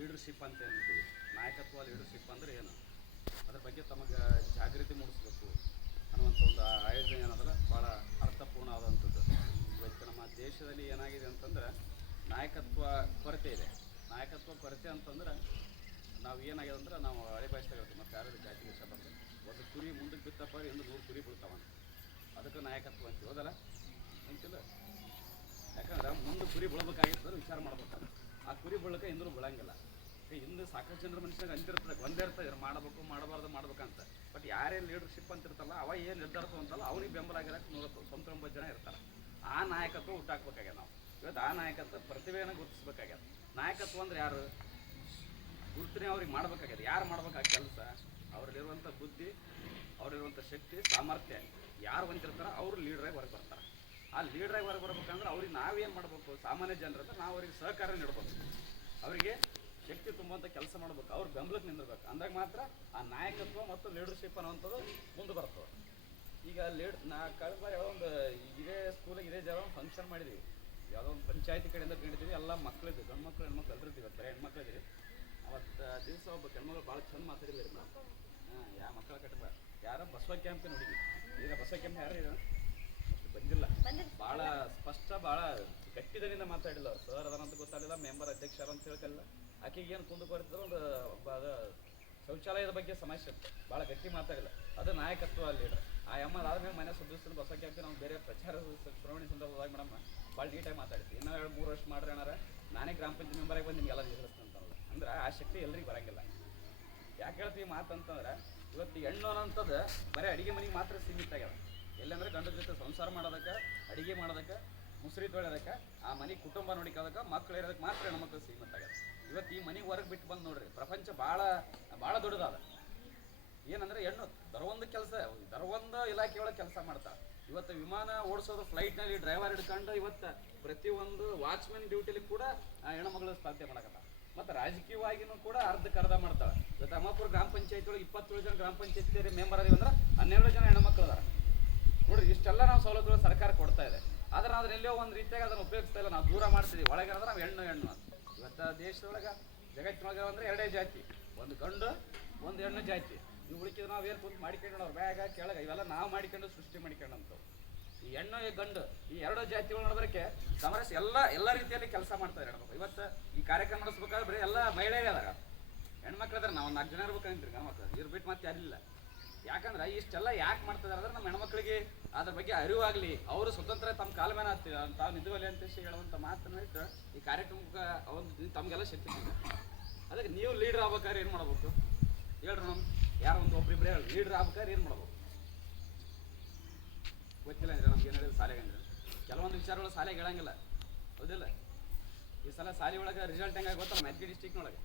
Leadership ಅಂತ ಹೇಳ್ತೀವಿ. ನಾಯಕತ್ವ ಲೀಡರ್ಶಿಪ್ ಅಂದರೆ ಏನು, ಅದ್ರ ಬಗ್ಗೆ ತಮಗೆ ಜಾಗೃತಿ ಮೂಡಿಸ್ಬೇಕು ಅನ್ನುವಂಥ ಒಂದು ಆಯೋಜನೆ ಏನದಲ್ಲ ಭಾಳ ಅರ್ಥಪೂರ್ಣವಾದಂಥದ್ದು. ಇವತ್ತು ನಮ್ಮ ದೇಶದಲ್ಲಿ ಏನಾಗಿದೆ ಅಂತಂದ್ರೆ ನಾಯಕತ್ವ ಕೊರತೆ ಇದೆ. ನಾಯಕತ್ವ ಕೊರತೆ ಅಂತಂದ್ರೆ ನಾವು ಏನಾಗಿದೆ ಅಂದ್ರೆ ನಾವು ಹಳೆ ಭಾಷೆ ಹೇಳ್ತೀವಿ, ಮತ್ತು ಯಾರು ಜಾತಿ ವಿಷಯ ಬಂದರೆ ಒಂದು ಕುರಿ ಮುಂದಕ್ಕೆ ಬಿತ್ತಪ್ಪ ಎಂದು 100 ಕುರಿ ಬೀಳ್ತಾವಂತ, ಅದಕ್ಕೆ ನಾಯಕತ್ವ ಅಂತೀವಿ. ಹೌದಲ್ಲ ಅಂತಿಲ್ಲ? ಯಾಕಂದ್ರೆ ಮುಂದೆ ಕುರಿ ಬೀಳ್ಬೇಕಾಗಿರ್ತದೆ, ವಿಚಾರ ಮಾಡ್ಬೇಕಾದ್ರೆ ಆ ಕುರಿ ಬೀಳಕ್ಕೆ ಹಿಂದೂ ಬೀಳಂಗಿಲ್ಲ. ಹಿಂದೆ ಸಾಕಷ್ಟು ಜನರ ಮನುಷ್ಯನಾಗ ಅಂತಿರ್ತದೆ, ಒಂದೇ ಇರ್ತದೆ ಮಾಡಬೇಕು ಮಾಡಬಾರ್ದು ಮಾಡ್ಬೇಕಂತ. ಬಟ್ ಯಾರೇನು ಲೀಡರ್ಶಿಪ್ ಅಂತ ಇರ್ತಲ್ಲ, ಅವ ಏನು ನಿರ್ಧಾರ ಅಂತಲ್ಲ ಅವನಿಗೆ ಬೆಂಬಲ ಆಗಿರಕ್ಕೆ 199 ಜನ ಇರ್ತಾರೆ. ಆ ನಾಯಕತ್ವ ಹುಟ್ಟಾಕ್ಬೇಕಾಗ್ಯದ. ನಾವು ಇವತ್ತು ಆ ನಾಯಕತ್ವ ಪ್ರತಿಭೆಯನ್ನು ಗುರುತಿಸ್ಬೇಕಾಗ್ಯದ. ನಾಯಕತ್ವ ಅಂದ್ರೆ ಯಾರು ಗುರುತನೇ ಅವ್ರಿಗೆ ಮಾಡ್ಬೇಕಾಗ್ಯದ. ಯಾರು ಮಾಡ್ಬೇಕಾಗ ಕೆಲಸ, ಅವರಲ್ಲಿರುವಂಥ ಬುದ್ಧಿ, ಅವರಿರುವಂಥ ಶಕ್ತಿ, ಸಾಮರ್ಥ್ಯ ಯಾರು ಹೊಂದಿರ್ತಾರೋ ಅವರು ಲೀಡ್ರಾಗಿ ಹೊರಗೆ ಬರ್ತಾರೆ. ಆ ಲೀಡ್ರಾಗಿ ಹೊರಗೆ ಬರ್ಬೇಕಂದ್ರೆ ಅವ್ರಿಗೆ ನಾವೇನು ಮಾಡಬೇಕು, ಸಾಮಾನ್ಯ ಜನರಂದ್ರೆ ನಾವು ಅವ್ರಿಗೆ ಸಹಕಾರ ನೀಡಬೇಕು, ಅವರಿಗೆ ಶಕ್ತಿ ತುಂಬುವಂಥ ಕೆಲಸ ಮಾಡ್ಬೇಕು, ಅವ್ರ ಬೆಂಬಲಕ್ಕೆ ನಿಂದಿರ್ಬೇಕು. ಅಂದಾಗ ಮಾತ್ರ ಆ ನಾಯಕತ್ವ ಮತ್ತು ಲೀಡರ್ಶಿಪ್ ಅನ್ನೋವಂಥದ್ದು ಮುಂದೆ ಬರ್ತವೆ. ಈಗ ಕಳೆದ ಬಾರಿ ಯಾವುದೋ ಒಂದು ಇದೇ ಸ್ಕೂಲಿಗೆ ಇದೇ ಜಾಗ ಒಂದು ಫಂಕ್ಷನ್ ಮಾಡಿದ್ವಿ, ಯಾವುದೋ ಒಂದು ಪಂಚಾಯತಿ ಕಡೆಯಿಂದ ಕಂಡಿದ್ದೀವಿ. ಎಲ್ಲ ಮಕ್ಕಳಿದ್ವಿ, ಗಂಡು ಮಕ್ಕಳು ಹೆಣ್ಮಕ್ಳು ಎಲ್ಲರೂ ಇದ್ದೀವಿ. ಬರೀ ಹೆಣ್ಮಕ್ಳು ಇದ್ದೀವಿ. ಅವತ್ತು ದಿವಸ ಒಬ್ಬ ಹೆಣ್ಮಗಳು ಭಾಳ ಚಂದ ಮಾತಾಡಿದ್ರಿ. ಯಾವ ಮಕ್ಕಳ ಕಟ್ಟಿದ ಯಾರೋ ಬಸವ ಕ್ಯಾಂಪ್ ನೋಡಿದ್ವಿ. ಈಗ ಬಸವ ಕ್ಯಾಂಪ್ ಯಾರು ಇದು ಅಷ್ಟು ಬಂದಿಲ್ಲ, ಭಾಳ ಸ್ಪಷ್ಟ, ಭಾಳ ಗಟ್ಟಿದನಿಂದ ಮಾತಾಡಿಲ್ಲ. ಸರ್ ಅದನ್ನಂತ ಗೊತ್ತಾಗಲಿಲ್ಲ, ಮೆಂಬರ್ ಅಧ್ಯಕ್ಷರು ಅಂತ ಹೇಳ್ತಿಲ್ಲ. ಆಕೆಗೆ ಏನು ಕುಂದು ಬರ್ತದೆ, ಅದು ಶೌಚಾಲಯದ ಬಗ್ಗೆ ಸಮಸ್ಯೆ ಇತ್ತು, ಭಾಳ ಗಟ್ಟಿ ಮಾತಾಡಿಲ್ಲ. ಅದು ನಾಯಕತ್ವ ಅಲ್ಲಿ. ಆ ಅಮ್ಮ ಆದ್ಮೇಲೆ ಮನೆ ಸುದ್ದಿಸ್ತಾರೆ ಬಸವ ಕ್ಯಾಂಪ್ ನಾವು ಬೇರೆ ಪ್ರಚಾರ ಚುನಾವಣೆ ಸಂದರ್ಭದಾಗ ಮೇಡಮ್ ಭಾಳ ನೀಟಾಗಿ ಮಾತಾಡ್ತೀವಿ. ಇನ್ನೂ 2-3 ವರ್ಷ ಮಾಡ್ರಿ ಏನಾರ ನಾನೇ ಗ್ರಾಮ ಪಂಚಾಯತ್ ಮೆಂಬರಾಗಿ ಬಂದು ನಿಮಗೆಲ್ಲ ನಿಲ್ಲಿಸ್ತಂತಂದ್ರೆ ಅಂದ್ರೆ ಆ ಶಕ್ತಿ ಎಲ್ರಿಗೂ ಬರೋಂಗಿಲ್ಲ. ಯಾಕೆ ಹೇಳ್ತೀವಿ ಮಾತಂತಂದ್ರೆ ಇವತ್ತು ಹೆಣ್ಣು ಅನ್ನೋಂಥದ್ದು ಬರೀ ಅಡುಗೆ ಮನೆಗೆ ಮಾತ್ರ ಸೀಮಿತ ಆಗ್ಯದ. ಎಲ್ಲಂದ್ರೆ ಗಂಡದ ಜೊತೆ ಸಂಸಾರ ಮಾಡೋದಕ್ಕೆ, ಅಡುಗೆ ಮಾಡೋದಕ್ಕೆ, ಮುಸ್ರಿ ತೊಳೆಯೋದಕ್ಕೆ, ಆ ಮನೆ ಕುಟುಂಬ ನೋಡಿಕೋದಕ್ಕೆ, ಮಕ್ಳು ಇರೋದಕ್ಕೆ ಮಾತ್ರ ಹೆಣ್ಮಕ್ಳು ಸೀಮಿತ ಆಗ್ಯದ. ಇವತ್ತು ಈ ಮನೆಗೆ ಹೊರಗೆ ಬಿಟ್ಟು ಬಂದು ನೋಡ್ರಿ, ಪ್ರಪಂಚ ಭಾಳ ಭಾಳ ದೊಡ್ಡದಾದ. ಏನಂದ್ರೆ ಹೆಣ್ಣು ದರವೊಂದು ಕೆಲಸ, ದರವೊಂದು ಇಲಾಖೆ ಒಳಗೆ ಕೆಲಸ ಮಾಡ್ತಾರೆ. ಇವತ್ತು ವಿಮಾನ ಓಡಿಸೋದು, ಫ್ಲೈಟ್ನಲ್ಲಿ ಡ್ರೈವರ್ ಹಿಡ್ಕೊಂಡು ಇವತ್ತು ಪ್ರತಿಯೊಂದು ವಾಚ್ಮೆನ್ ಡ್ಯೂಟಿಲಿ ಕೂಡ ಹೆಣ್ಮಗಳು ಸ್ಪರ್ಧೆ ಮಾಡಕತ್ತ. ಮತ್ತು ರಾಜಕೀಯವಾಗಿಯೂ ಕೂಡ ಅರ್ಧ ಮಾಡ್ತಾಳೆ. ಇವತ್ತು ಅಮ್ಮಾಪುರ ಗ್ರಾಮ ಪಂಚಾಯತಿ ಒಳಗೆ 27 ಜನ ಗ್ರಾಮ ಪಂಚಾಯತಿ ಮೆಂಬರ್ ಅದೀವಿ ಅಂದ್ರೆ 12 ಜನ ಹೆಣ್ಮಕ್ಳು ಅದಾರ. ನೋಡ್ರಿ, ಇಷ್ಟೆಲ್ಲ ನಾವು ಸವಲತ್ತುಗಳು ಸರ್ಕಾರ ಕೊಡ್ತಾ ಇದೆ. ಆದ್ರೆ ನಾವು ಅದನ್ನೆಲ್ಲೋ ಒಂದು ರೀತಿಯಾಗಿ ಅದನ್ನು ಉಪಯೋಗಿಸ್ತಾ ಇಲ್ಲ, ನಾವು ದೂರ ಮಾಡ್ತೀವಿ. ಒಳಗೆ ಅಂದ್ರೆ ನಾವು ಹೆಣ್ಣು ಅಂತ. ಇವತ್ತು ದೇಶದೊಳಗೆ ಜಗತ್ತಿನೊಳಗೆ ಅಂದರೆ 2 ಜಾತಿ, ಒಂದು ಗಂಡು ಒಂದು ಹೆಣ್ಣು ಜಾತಿ. ಇವು ಉಳಿಕಿದ್ರೆ ನಾವು ಏನು ಕುಂತು ಮಾಡಿಕೊಂಡು ಅವ್ರು ಬ್ಯಾಗ ಕೆಳಗೆ ಇವೆಲ್ಲ ನಾವು ಮಾಡಿಕೊಂಡು ಸೃಷ್ಟಿ ಮಾಡಿಕೊಂಡಂಥವು. ಈ ಹೆಣ್ಣು ಈ ಗಂಡು ಈ 2 ಜಾತಿಗಳು ನೋಡೋದಕ್ಕೆ ಸಮರಸ ಎಲ್ಲ ರೀತಿಯಲ್ಲಿ ಕೆಲಸ ಮಾಡ್ತಾರೆ ಹೆಣ್ಮಕ್ಳು. ಇವತ್ತು ಈ ಕಾರ್ಯಕ್ರಮ ನಡೆಸ್ಬೇಕಾದ್ರೆ ಬರೀ ಎಲ್ಲ ಮಹಿಳೆಯರೇ ಅದಾಗ, ಹೆಣ್ಮಕ್ಳು ಅದಾರೆ. ನಾವು 4 ಜನ ಇರ್ಬೇಕಂತೀರಿ ಗಂಡ್ಮಕ್ಳು, ಇವ್ರು ಬಿಟ್ಟು ಮತ್ತೆ ಯಾರಿಲ್ಲ. ಯಾಕಂದ್ರೆ ಇಷ್ಟೆಲ್ಲ ಯಾಕೆ ಮಾಡ್ತಿದ್ದಾರೆ ಅಂದ್ರೆ ನಮ್ಮ ಹೆಣ್ಮಕ್ಳಿಗೆ ಅದ್ರ ಬಗ್ಗೆ ಅರಿವಾಗಲಿ, ಅವರು ಸ್ವತಂತ್ರ ತಮ್ಮ ಕಾಲ ಮೇಲೆ ತಾವು ನಿಂತುವಲ್ಲಿ ಅಂತ ಹೇಳುವಂಥ ಮಾತನ್ನ ಇಟ್ಟು ಈ ಕಾರ್ಯಕ್ರಮಕ್ಕೆ ಒಂದು ತಮಗೆಲ್ಲ ಶಕ್ತಿ ಸಿಗುತ್ತೆ. ಅದಕ್ಕೆ ನೀವು ಲೀಡರ್ ಆಗ್ಬೇಕಾದ್ರೆ ಏನು ಮಾಡ್ಬೇಕು ಹೇಳ್ರಿ? ಯಾರೋ ಒಬ್ಬರಿಬ್ಬರೇ ಲೀಡರ್ ಆಗ್ಬೇಕಾದ್ರೆ ಏನು ಮಾಡ್ಬೇಕು ಗೊತ್ತಿಲ್ಲ ಅಂದ್ರೆ ನಮ್ಗೆ ಏನು ಹೇಳಿದ್ರು ಶಾಲೆಗೆ ಅಂದ್ರೆ ಕೆಲವೊಂದು ವಿಚಾರಗಳು ಶಾಲೆಗೆ ಹೇಳಂಗಿಲ್ಲ, ಹೌದಿಲ್ಲ? ಈ ಸಲ ಶಾಲೆ ಒಳಗೆ ರಿಸಲ್ಟ್ ಹೆಂಗಾಗಿ ಗೊತ್ತಲ್ಲ, ಮ್ಯಾತ್ಗಿ ಡಿಸ್ಟಿಕ್ನೊಳಗೆ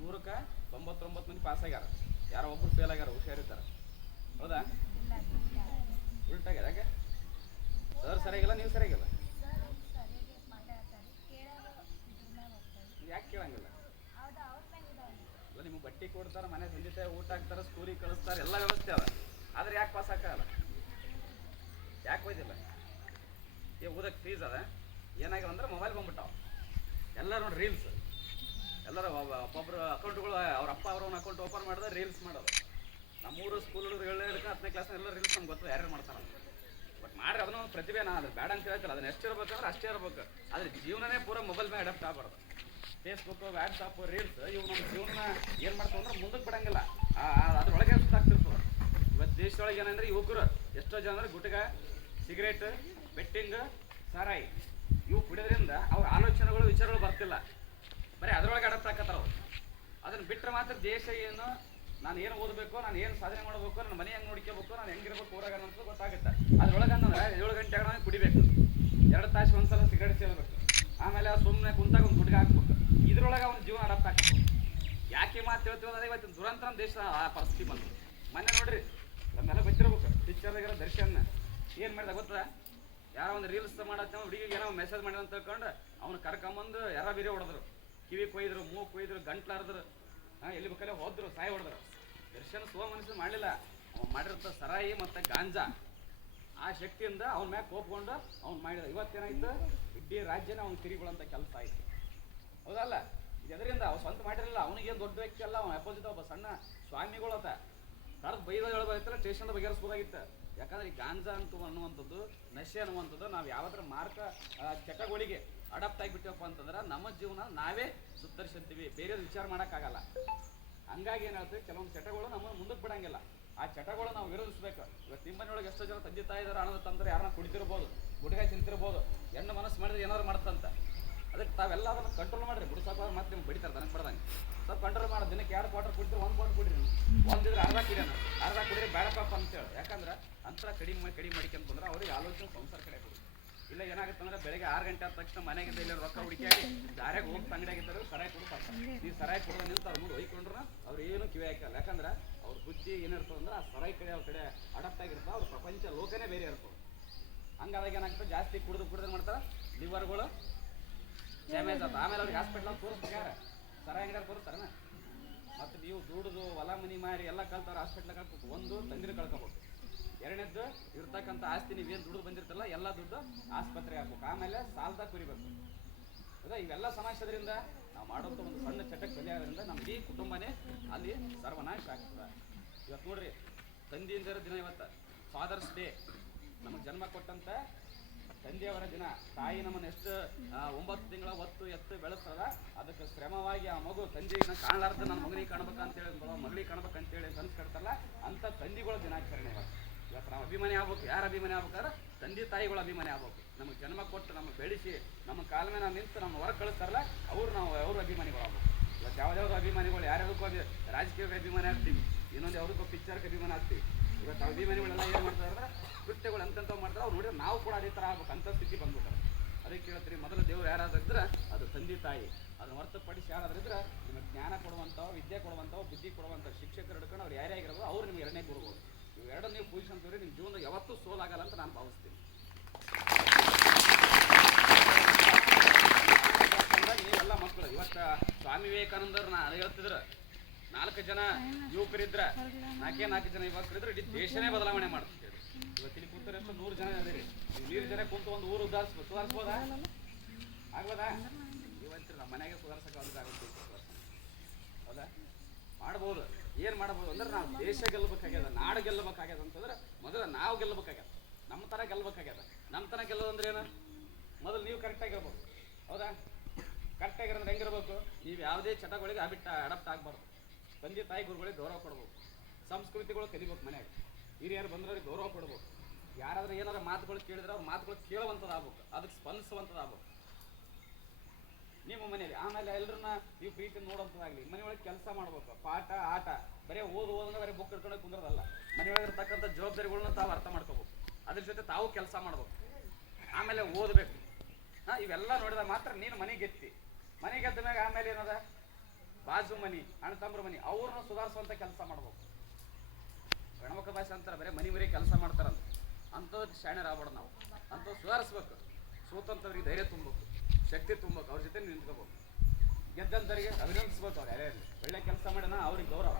100ಕ್ಕೆ 99 ಮಂದಿ ಪಾಸ್ ಆಗ್ಯಾರ, ಯಾರೋ ಒಬ್ರು ಫೇಲ್ ಆಗ್ಯಾರ, ಹುಷಾರಿರ್ತಾರೆ. ಹೌದಾ? ಉಲ್ಟಾಗ್ಯಾರ. ಯಾಕೆ? ಸರ್ ಸರಿಯಾಗಿಲ್ಲ, ನೀವು ಸರಿಯಾಗಿಲ್ಲ. ಯಾಕೆ ಕೇಳಂಗಿಲ್ಲ? ನಿಮ್ಗೆ ಬಟ್ಟೆ ಕೊಡ್ತಾರೆ, ಮನೆ ಸಂಜೆ ಊಟ ಹಾಕ್ತಾರೆ, ಸ್ಕೂಲಿಗೆ ಕಳಿಸ್ತಾರೆ, ಎಲ್ಲ ವ್ಯವಸ್ಥೆ ಅದ. ಆದ್ರೆ ಯಾಕೆ ಪಾಸ್ ಹಾಕಲ್ಲ? ಯಾಕೆ ಹೋಯ್ತಿಲ್ಲ? ಓದಕ್ಕೆ ಫೀಸ್ ಅದ. ಏನಾಗ್ಯಾವ ಅಂದ್ರೆ ಮೊಬೈಲ್ ಬಂದ್ಬಿಟ್ಟಾವ. ಎಲ್ಲರೂ ನೋಡಿ ರೀಲ್ಸ್, ಎಲ್ಲರೂ ಒಬ್ಬೊಬ್ಬರು ಅಕೌಂಟ್ಗಳು ಅವ್ರ ಅಪ್ಪ ಅವ್ರ ಅಕೌಂಟ್ ಓಪನ್ ಮಾಡಿದ್ರೆ ರೀಲ್ಸ್ ಮಾಡೋದು. ನಮ್ಮೂರು ಸ್ಕೂಲ್ ಹುಡುಗರು 7ನೇ 10ನೇ ಎಲ್ಲ ರೀಲ್ಸ್ ನಮ್ಗೆ ಗೊತ್ತದ, ಯಾರು ಮಾಡ್ತಾರೆ. ಬಟ್ ಮಾಡ್ರಿ, ಅದನ್ನ ಒಂದು ಪ್ರತಿಭೆನ, ಅದ್ರ ಬೇಡ ಅಂತ ಹೇಳ್ತಾರೆ. ಅದನ್ನ ಎಷ್ಟು ಇರ್ಬೇಕಂದ್ರೆ ಅಷ್ಟೇ ಇರ್ಬೇಕು. ಆದ್ರೆ ಜೀವನನೇ ಪೂರ ಮೊಬೈಲ್ ಮೇಲೆ ಅಡಾಪ್ಟ್ ಆಗ್ಬಾರ್ದು. ಫೇಸ್ಬುಕ್, ವಾಟ್ಸಪ್, ರೀಲ್ಸ್ ಇವು ನಮ್ಮ ಜೀವನ ಏನು ಮಾಡ್ತಾವೆ ಅಂದ್ರೆ ಮುಂದಕ್ಕೆ ಬಿಡಂಗಿಲ್ಲ, ಅದ್ರೊಳಗೆ ಸುತ್ತಾಗ್ತಿರ್ತವೆ. ಇವತ್ತು ದೇಶದೊಳಗೆ ಏನಂದ್ರೆ ಯುವಕರು ಎಷ್ಟೋ ಜನ ಅಂದ್ರೆ ಗುಟ್ಕ, ಸಿಗರೇಟ್, ಬೆಟ್ಟಿಂಗ್, ಸಾರಾಯಿ ಇವು ಕುಡಿಯೋದ್ರಿಂದ ಅವ್ರ ಆಲೋಚನೆಗಳು, ವಿಚಾರಗಳು ಬರ್ತಿಲ್ಲ, ಬರೀ ಅದರೊಳಗೆ ಅಡಾಪ್ಟ್ ಹಾಕತ್ತಾರ ಅವ್ರು. ಅದನ್ನು ಬಿಟ್ಟರೆ ಮಾತ್ರ ದೇಶ ಏನು, ನಾನು ಏನು ಓದಬೇಕು, ನಾನು ಏನು ಸಾಧನೆ ಮಾಡಬೇಕು, ನನ್ನ ಮನೆ ಹೆಂಗೆ ನೋಡ್ಕೋಬೇಕು, ನಾನು ಹೆಂಗಿರ್ಬೇಕು ಊರಾಗ ಅನ್ನೋದು ಗೊತ್ತಾಗುತ್ತೆ. ಅದ್ರೊಳಗೆ ಅಂದ್ರೆ 7 ಗಂಟೆ ಕುಡಿಬೇಕು, 2 ತಾಸು ಒಂದ್ಸಲ ಸಿಗರೇಟ್ ಸೇರ್ಬೇಕು, ಆಮೇಲೆ ಸುಮ್ಮನೆ ಕುಂತಾಗ ಒಂದು ಗುಡ್ಗ ಹಾಕ್ಬೇಕು. ಇದ್ರೊಳಗೆ ಅವ್ನ ಜೀವನ ಅಡಾಪ್ಟ್ ಹಾಕಬೇಕು. ಯಾಕೆ ಮಾತು ಹೇಳ್ತೀವಿ ಅಂದ್ರೆ ಇವತ್ತಿನ ದುರಂತ ದೇಶ ಆ ಪರಿಸ್ಥಿತಿ ಬಂತು. ಮೊನ್ನೆ ನೋಡ್ರಿ, ನಮ್ಮೆಲ್ಲ ಗೊತ್ತಿರ್ಬೇಕು, ಪಿಕ್ಚರ್ದಾಗಿರೋ ದರ್ಶನ್ ಏನು ಮಾಡಿದ ಗೊತ್ತಾ? ಯಾರೋ ಒಂದು ರೀಲ್ಸ್ ಮಾಡತ್ತ ಹುಡುಗಿಗೆ ಏನೋ ಮೆಸೇಜ್ ಮಾಡಿದ ಅಂತ ತಿಳ್ಕೊಂಡು ಅವ್ನು ಕರ್ಕೊಂಬಂದು ಯಾರ ಬೀರೆ ಹೊಡೆದ್ರು, ಕಿವಿ ಕೊಯ್ದ್ರು, ಮೂಗು ಕೊಯ್ದ್ರು, ಗಂಟ್ಲಾರ್ದ್ರು, ಎಲ್ಲಿ ಬೇಕಲ್ಲೇ ಹೋದ್ರು, ಸಾಯಿ ಹೊಡೆದ್ರು. ದರ್ಶನ್ ಮನಸ್ಸು ಮಾಡಲಿಲ್ಲ, ಅವ್ನು ಮಾಡಿರೋಂಥ ಸರಾಯಿ ಮತ್ತು ಗಾಂಜಾ ಆ ಶಕ್ತಿಯಿಂದ ಅವನ ಮ್ಯಾಗ ಕೋಪ್ಕೊಂಡು ಅವ್ನು ಮಾಡಿದ. ಇವತ್ತೇನಾಯ್ತು, ಇಡೀ ರಾಜ್ಯನ ಅವ್ನು ತಿರುಗುವಂಥ ಕೆಲಸ ಆಯ್ತು. ಹೌದಲ್ಲ? ಇದರಿಂದ ಅವ್ ಸ್ವಂತ ಮಾಡಿರಲಿಲ್ಲ, ಅವನಿಗೇನು ದೊಡ್ಡ ವ್ಯಕ್ತಿ ಅಲ್ಲ, ಅವ ಅಪೋಸಿಟ್ ಒಬ್ಬ ಸಣ್ಣ ಸ್ವಾಮಿಗಳತ್ತ ಕರೆದು ಬೈದ ಹೇಳ್ಬೋದಾಗಿತ್ತಲ್ಲ, ಸ್ಟೇಷನ್ ಬಗೆಹರಿಸ್ಬೋದಾಗಿತ್ತು. ಯಾಕಂದ್ರೆ ಈ ಗಾಂಜಾ ಅನ್ನುವಂಥದ್ದು, ನಶೆ ಅನ್ನುವಂಥದ್ದು ನಾವು ಯಾವತ್ತರ ಮಾರ್ಕ ಚಟಗಳಿಗೆ ಅಡಾಪ್ಟ್ ಆಗಿಬಿಟ್ಟವಪ್ಪ ಅಂತಂದ್ರೆ ನಮ್ಮ ಜೀವನ ನಾವೇ ಸುತ್ತರಿಸ್ತೀವಿ, ಬೇರೆ ವಿಚಾರ ಮಾಡೋಕ್ಕಾಗಲ್ಲ. ಹಂಗಾಗಿ ಏನಾಗುತ್ತೆ, ಕೆಲವೊಂದು ಚಟಗಳು ನಮ್ಮ ಮುಂದಕ್ಕೆ ಬಿಡಂಗಿಲ್ಲ. ಆ ಚಟಗಳು ನಾವು ವಿರೋಧಿಸ್ಬೇಕು. ಇವತ್ತು ನಿಮ್ಮನೆಯೊಳಗೆ ಎಷ್ಟೋ ಜನ ತಂದೆ ತಾಯಿ ಇದ್ದಾರೆ, ಹಣದ ತಂದ್ರೆ ಯಾರನ್ನ ಕುಡಿತಿರ್ಬೋದು, ಗುಡ್ಗಾಯಿ ತಿಂತಿರ್ಬೋದು, ಹೆಣ್ಣು ಮನಸ್ಸು ಮಾಡಿದ್ರೆ ಏನಾದ್ರು ಮಾಡ್ತಂತ. ಅದಕ್ಕೆ ತಾವೆಲ್ಲ ಅದನ್ನು ಕಂಟ್ರೋಲ್ ಮಾಡಿರಿ. ಬಿಡಿಸೋಕೆ ಮತ್ತೆ ನಿಮ್ಗೆ ಬಡಿತಾರೆ ನನಗೆ ಬರ್ದಂಗೆ. ಸ್ವಲ್ಪ ಕಂಟ್ರೋಲ್ ಮಾಡಿ, ದಿನಕ್ಕೆ 2 ಕ್ವಾರ್ಟರ್ ಕುಡಿದ್ರೆ 1 ಕ್ವಾರ್ಟರ್ ಕುಡಿರಿ, ಒಂದಿದ್ರೆ ಅರ್ಧ ಕುಡಿದ್ರೆ ಬೇಡಪ್ಪ ಅಂತೇಳಿ. ಯಾಕಂದ್ರೆ ಅಂತರ ಕಡಿಮೆ ಮಾಡಿಕೊಂತ ಬಂದ್ರೆ ಅವ್ರಿಗೆ ಆಲೋಚನೆ ಸಂಸಾರ ಕಡೆ ಕೊಡಿ. ಇಲ್ಲ ಏನಾಗುತ್ತೆ ಅಂದ್ರೆ ಬೆಳಗ್ಗೆ 6 ಗಂಟೆ ಆದ ತಕ್ಷಣ ಮನೆಗಿಂದ ಇಲ್ಲಿ ರೊಕ್ಕ ಹುಡುಕಿಯಾಗಿ ದಾರ್ಯಾಗ ಹೋಗಿ ಅಂಗಡಿಯಾಗಿದ್ದರು ಸರಾಯಿ ಕೊಡ್ತಾರೆ. ಈ ಸರಾಯಿ ಕೊಡೋದು ನಿಂತು ಅವ್ರ ಮುಂದೆ ಒಯ್ಕೊಂಡ್ರೆ ಅವ್ರು ಏನು ಕಿವಿ ಹಾಕಲ್ಲ. ಯಾಕಂದ್ರೆ ಅವ್ರ ಬುದ್ಧಿ ಏನಿರ್ತದೆ ಅಂದ್ರೆ ಆ ಸರಾಯಿ ಕಡೆ ಅವ್ರ ಕಡೆ ಅಡಾಪ್ಟ್ ಆಗಿರ್ತದೆ, ಅವ್ರ ಪ್ರಪಂಚ ಲೋಕನೇ ಬೇರೆ ಇರ್ತದೆ. ಹಂಗಾದಾಗ ಏನಾಗ್ತದೆ, ಜಾಸ್ತಿ ಕುಡಿದು ಮಾಡ್ತಾರೆ, ಲಿವರ್ಗಳು ಡ್ಯಾಮೇಜ್ ಆಗ್ತದೆ. ಆಮೇಲೆ ಅವ್ರಿಗೆ ಹಾಸ್ಪಿಟ್ಲಲ್ಲಿ ತೋರಿಸ್ಬೇಕು, ಯಾರು ಸರಾಯಿ ಅಂಗಡಿಯಾಗ ತೋರಿಸ್ತಾರನ. ಮತ್ತು ನೀವು ದುಡಿದು ಹೊಲ ಮನಿ ಮಾರಿ ಎಲ್ಲ ಕಲ್ತವ್ರು ಹಾಸ್ಪಿಟ್ಲಾಗ ಹಾಕ್ಬೇಕು. ಒಂದು ತಂದಿನ ಕಳ್ಕೊಬೇಕು, ಎರಡನೇದ್ದು ಇರ್ತಕ್ಕಂಥ ಆಸ್ತಿ ನೀವೇನು ದುಡ್ದು ಬಂದಿರ್ತಲ್ಲ ಎಲ್ಲ ದುಡ್ಡು ಆಸ್ಪತ್ರೆಗೆ ಹಾಕ್ಬೇಕು. ಆಮೇಲೆ ಸಾಲದಾಗ ಕುರಿಬೇಕು. ಹೌದಾ? ಇವೆಲ್ಲ ಸಮಸ್ಯೆದ್ರಿಂದ ನಾವು ಮಾಡೋಂಥ ಒಂದು ಸಣ್ಣ ಚಟಕ್ಕೆ ಬಲಿಯಾಗೋದ್ರಿಂದ ನಮ್ಮ ಇಡೀ ಕುಟುಂಬನೇ ಅಲ್ಲಿ ಸರ್ವನಾಶ ಆಗ್ತದೆ. ಇವತ್ತು ನೋಡ್ರಿ, ತಂದೆಯಿಂದರ ದಿನ ಇವತ್ತು ಫಾದರ್ಸ್ ಡೇ, ನಮಗೆ ಜನ್ಮ ಕೊಟ್ಟಂತ ತಂದೆಯವರ ದಿನ. ತಾಯಿ ನಮ್ಮನ್ನು ಎಷ್ಟು 9 ತಿಂಗಳ ಹೊತ್ತು ಎತ್ತು ಬೆಳೆಸ್ತದ, ಅದಕ್ಕೆ ಶ್ರಮವಾಗಿ ಆ ಮಗು ತಂದೆಗೆ ಕಾಣಲಾರ್ದು ನನ್ನ ಮಗನಿಗೆ ಕಾಣ್ಬೇಕಂತೇಳಿ, ಮಗಳಿಗೆ ಕಾಣ್ಬೇಕಂತೇಳಿ ಕನಸು ಕಟ್ತಾರಲ್ಲ, ಅಂಥ ತಂದೆಗಳ ದಿನಾಚರಣೆ ಇವತ್ತು ನಾವು ಅಭಿಮಾನಿ ಆಗ್ಬೇಕು. ಯಾರು ಅಭಿಮಾನಿ ಆಗ್ಬೇಕಾದ್ರೆ ತಂದೆ ತಾಯಿಗಳ ಅಭಿಮಾನಿ ಆಗ್ಬೇಕು. ನಮಗೆ ಜನ್ಮ ಕೊಟ್ಟು ನಮಗೆ ಬೆಳೆಸಿ ನಮ್ಮ ಕಾಲ ಮೇಲೆ ನಾವು ನಿಂತು ನಮ್ಮ ಹೊರಗೆ ಕಳಿಸ್ತಾರಲ್ಲ, ಅವ್ರ ಅಭಿಮಾನಿಗಳು ಆಗ್ಬೇಕು. ಇವತ್ತು ಯಾವ್ದಾವ್ದು ಅಭಿಮಾನಿಗಳು ಯಾರ್ಯಾವುದಕ್ಕೂ ರಾಜಕೀಯಕ್ಕೆ ಅಭಿಮಾನಿ ಆಗ್ತೀವಿ, ಇನ್ನೊಂದು ಯಾವುದಕ್ಕೂ ಪಿಕ್ಚರ್ಗೆ ಅಭಿಮಾನಿ ಆಗ್ತೀವಿ. ಇವತ್ತು ಅಭಿಮಾನಿಗಳೆಲ್ಲ ಏನು ಮಾಡ್ತಾರೆ ಅಂದ್ರೆ ಕೃತ್ಯಗಳು ಎಂತೆಂಥವು ಮಾಡ್ತಾರೆ, ಅವ್ರು ನೋಡಿದ್ರೆ ನಾವು ಕೂಡ ಅದೇ ಥರ ಆಗ್ಬೇಕು ಅಂತ ಸ್ಥಿತಿ ಬಂದ್ಬಿಟ್ಟಾರೆ. ಅದಕ್ಕೆ ಕೇಳ್ತೀರಿ, ಮೊದಲು ದೇವ್ರು ಯಾರಾದ್ರಿದ್ರೆ ಅದು ತಂದೆ ತಾಯಿ. ಅದನ್ನು ಹೊರತುಪಡಿಸಿ ಯಾರಾದ್ರಿದ್ರೆ ನಿಮಗೆ ಜ್ಞಾನ ಕೊಡುವಂಥವು, ವಿದ್ಯೆ ಕೊಡುವಂಥವು, ಬುದ್ಧಿ ಕೊಡುವಂಥ ಶಿಕ್ಷಕರು ಹಿಡ್ಕೊಂಡು ಅವ್ರು ಯಾರೇ ಆಗಿರೋದು ಅವ್ರು ನಿಮ್ಗೆ ಎರಡನೇ ಗುರುಗಳು. ಇವೆರಡನ್ನು ನೀವು ಪೊಸಿಷನ್ ತೋರಿ ನಿಮ್ಮ ಜೀವನದಾಗ ಯಾವತ್ತೂ ಸೋಲಾಗಲ್ಲ ಅಂತ ನಾನು ಭಾವಿಸ್ತೀನಿ. ನೀವೆಲ್ಲ ಮಕ್ಕಳು ಇವತ್ತು ಸ್ವಾಮಿ ವಿವೇಕಾನಂದರು ನಾನು ಹೇಳ್ತಿದ್ರು, 4 ಜನ ಯುವಕರಿದ್ರ 4 ಜನ ಯುವಕರಿದ್ರೆ ಇಡೀ ದೇಶನೇ ಬದಲಾವಣೆ ಮಾಡ್ತಿದ್ದೀರಿ. ಇವತ್ತು ಇಲ್ಲಿ ಕೂತಾರೆ ಎಷ್ಟು 100 ಜನ ಅದೀರಿ. ನೀವು 100 ಜನ ಕುಂತು ಒಂದು ಊರು ಸುಧಾರಿಸ್ಬೋದಾ? ಆಗ್ಬೋದಾ? ಇವತ್ತು ನಮ್ಮ ಮನೆಗೆ ಸುಧಾರಿಸೋಕ್ಕಾಗುತ್ತೆ. ಹೌದಾ? ಮಾಡ್ಬೋದು. ಏನು ಮಾಡ್ಬೋದು ಅಂದ್ರೆ ನಾವು ದೇಶ ಗೆಲ್ಲಬೇಕಾಗ್ಯದ, ನಾಡು ಗೆಲ್ಲಬೇಕಾಗ್ಯದ ಅಂತಂದ್ರೆ ಮೊದಲು ನಾವು ಗೆಲ್ಲಬೇಕಾಗ್ಯದ, ನಮ್ಮ ಥರ ಗೆಲ್ಲಬೇಕಾಗ್ಯದ. ನಮ್ಮ ಥರ ಗೆಲ್ಲೋದಂದ್ರೆ ಏನು? ಮೊದಲು ನೀವು ಕರೆಕ್ಟಾಗಿರ್ಬೇಕು. ಹೌದಾ? ಕರೆಕ್ಟಾಗಿರೋದ್ರೆ ಹೆಂಗಿರ್ಬೇಕು? ನೀವು ಯಾವುದೇ ಚಟಗಳಿಗೆ ಅಡಾಪ್ಟ್ ಆಗಬಾರ್ದು. ತಂದೆ ತಾಯಿ ಗುರುಗಳಿಗೆ ಗೌರವ ಕೊಡ್ಬೇಕು. ಸಂಸ್ಕೃತಿಗಳು ಕಲಿಬೇಕು. ಮನೆಯಾಗ ಹಿರಿಯರು ಬಂದ್ರವ್ರಿಗೆ ಗೌರವ ಕೊಡ್ಬೇಕು. ಯಾರಾದ್ರೂ ಏನಾದ್ರು ಮಾತುಗಳು ಕೇಳಿದ್ರೆ ಅವ್ರ ಮಾತುಗಳು ಕೇಳುವಂಥದ್ದು ಆಗ್ಬೇಕು, ಅದಕ್ಕೆ ಸ್ಪಂದಿಸುವಂಥದ್ದು ಆಗ್ಬೇಕು ನಿಮ್ಮ ಮನೆಯಲ್ಲಿ. ಆಮೇಲೆ ಎಲ್ಲರನ್ನ ನೀವು ಪ್ರೀತಿ ನೋಡುವಂಥದ್ದಾಗಲಿ. ಮನೆಯೊಳಗೆ ಕೆಲಸ ಮಾಡ್ಬೇಕು, ಪಾಠ ಆಟ, ಬರೀ ಓದೋದಂದ್ರೆ ಬರೀ ಬುಕ್ ಇಟ್ಕೊಂಡು ಕುಂದ್ರದಲ್ಲ. ಮನೆಯೊಳಗಿರ್ತಕ್ಕಂಥ ಜವಾಬ್ದಾರಿಗಳನ್ನ ತಾವು ಅರ್ಥ ಮಾಡ್ಕೋಬೇಕು, ಅದ್ರ ಜೊತೆ ತಾವು ಕೆಲಸ ಮಾಡ್ಬೇಕು, ಆಮೇಲೆ ಓದಬೇಕು. ಇವೆಲ್ಲ ನೋಡಿದಾಗ ಮಾತ್ರ ನೀನು ಮನೆ ಗೆತ್ತಿ. ಮನೆ ಗೆದ್ದ ಮ್ಯಾಗ ಆಮೇಲೆ ಏನದ, ಬಾಜು ಮನಿ, ಅಣ್ಣ ತಮ್ಮರ ಮನಿ, ಅವ್ರನ್ನ ಸುಧಾರಿಸುವಂಥ ಕೆಲಸ ಮಾಡ್ಬೇಕು. ಗಣಮಕ್ಕ ಭಾಷೆ ಅಂತಾರೆ ಬರೀ ಮರಿ ಕೆಲಸ ಮಾಡ್ತಾರಂತ. ಅಂಥವ್ರಿಗೆ ಶಾಣ್ಯರು ಆಗ್ಬಾರ್ದು ನಾವು. ಅಂಥವ್ರು ಸುಧಾರಿಸ್ಬೇಕು. ಸೋತಂಥವ್ರಿಗೆ ಧೈರ್ಯ ತುಂಬಬೇಕು, ಶಕ್ತಿ ತುಂಬಬೇಕು, ಅವ್ರ ಜೊತೆ ನಿಂತ್ಕೋಬೇಕು. ಗೆದ್ದಂಥವ್ರಿಗೆ ಅಭಿನಂದಿಸ್ಬೇಕು. ಅವ್ರು ಯಾರೇ ಇರಲಿ, ಒಳ್ಳೆ ಕೆಲಸ ಮಾಡಿನ ಅವ್ರಿಗೆ ಗೌರವ.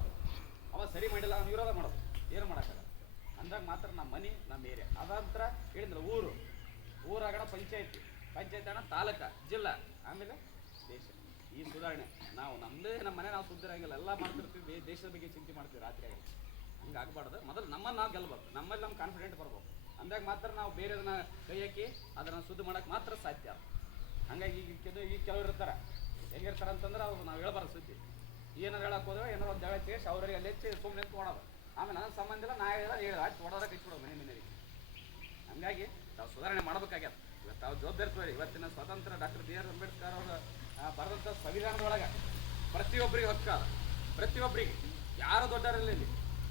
ಅವ ಸರಿ ಮಾಡಿಲ್ಲ ಅವ್ನು ವಿರೋಧ ಮಾಡೋದು, ಏನು ಮಾಡೋಕ್ಕಾಗಲ್ಲ. ಅಂದಾಗ ಮಾತ್ರ ನಮ್ಮ ಮನೆ, ನಮ್ಮ ಏರಿಯಾ. ಅದಂತರ ಹೇಳಿದ್ರೆ ಊರಾಗಣ ಪಂಚಾಯತಿ ಅಣ್ಣ ತಾಲೂಕು, ಜಿಲ್ಲಾ, ಆಮೇಲೆ ದೇಶ. ಈ ಸುಧಾರಣೆ ನಾವು ನಮ್ಮದೇ ನಮ್ಮ ಮನೆ ನಾವು ಸುದ್ದಿರಂಗಿಲ್ಲ, ಎಲ್ಲ ಮಾಡ್ತಿರ್ತೀವಿ, ದೇಶದ ಬಗ್ಗೆ ಚಿಂತೆ ಮಾಡ್ತೀವಿ ರಾತ್ರಿ ಆಗಿ. ಹಂಗೆ ಆಗ್ಬಾರ್ದು. ಮೊದಲು ನಮ್ಮನ್ನು ನಾವು ಗೆಲ್ಬೇಕು, ನಮ್ಮಲ್ಲಿ ನಮ್ಗೆ ಕಾನ್ಫಿಡೆಂಟ್ ಬರ್ಬೇಕು. ಅಂದಾಗ ಮಾತ್ರ ನಾವು ಬೇರೆದನ್ನ ಕೈ ಹಾಕಿ ಅದನ್ನು ಶುದ್ಧ ಮಾಡೋಕ್ಕೆ ಮಾತ್ರ ಸಾಧ್ಯ. ಹಂಗಾಗಿ ಈಗ ಕೆಲವ್ರು ಇರ್ತಾರೆ, ಹೆಂಗಿರ್ತಾರೆ ಅಂತಂದ್ರೆ ಅವ್ರು ನಾವು ಹೇಳ್ಬಾರ್ದು ಸುದ್ದಿ. ಏನಾರು ಹೇಳಕ್ಕೆ ಹೋದ್ರೆ ಏನಾರು ಒಂದು ಜಾಗ ತೇಸಿ ಅವ್ರಿಗೆ ಅಲ್ಲಿ ಹೆಚ್ಚಿ ಸುಮ್ಮನೆ ತೊಗೊಳೋದು. ಆಮೇಲೆ ನನ್ನ ಸಂಬಂಧ ಇಲ್ಲ, ನಾ ಹೇಳಿ ಆಯ್ತು ಹೊಡೋದಕ್ಕೆ ಇಟ್ಬಿಡೋದು ಮನೆಯಲ್ಲಿ. ಹಂಗಾಗಿ ನಾವು ಸುಧಾರಣೆ ಮಾಡ್ಬೇಕಾಗ್ಯದ. ಇವತ್ತು ನಾವು ಜವಾಬ್ದಾರಿ ತೋರಿ. ಇವತ್ತಿನ ಸ್ವತಂತ್ರ ಡಾಕ್ಟರ್ ಬಿ ಆರ್ ಅಂಬೇಡ್ಕರ್ ಅವರು ಬರೆದಂಥ ಸಂವಿಧಾನದೊಳಗೆ ಪ್ರತಿಯೊಬ್ಬರಿಗೆ ಹಕ್ಕಾದ, ಪ್ರತಿಯೊಬ್ಬರಿಗೆ. ಯಾರು ದೊಡ್ಡವರಿಲ್ಲ ಇಲ್ಲಿ.